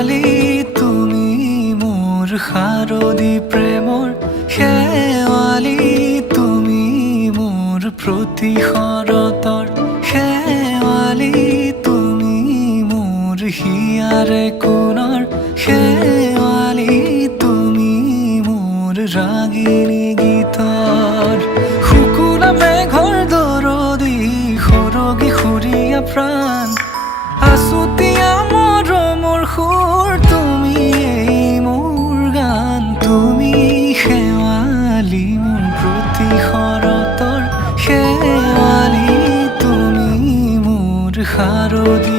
শেৱালি তুমি মোৰ শাৰদী প্ৰেমৰ শেৱালি তুমি মোৰ প্ৰতি শৰতৰ শেৱালি তুমি মোৰ হিয়াৰে কোণৰ শেৱালি তুমি মোৰ ৰাগিনী গীতৰ শুকুলা মেঘৰ দৰদি সৰগী সুৰীয়া প্ৰাণ আছুতীয়া মৰমৰ সুৰ তুমি মোৰ গান তুমি শেৱালি মোৰ প্ৰতি শৰতৰ শেৱালি তুমি মোৰ শাৰদী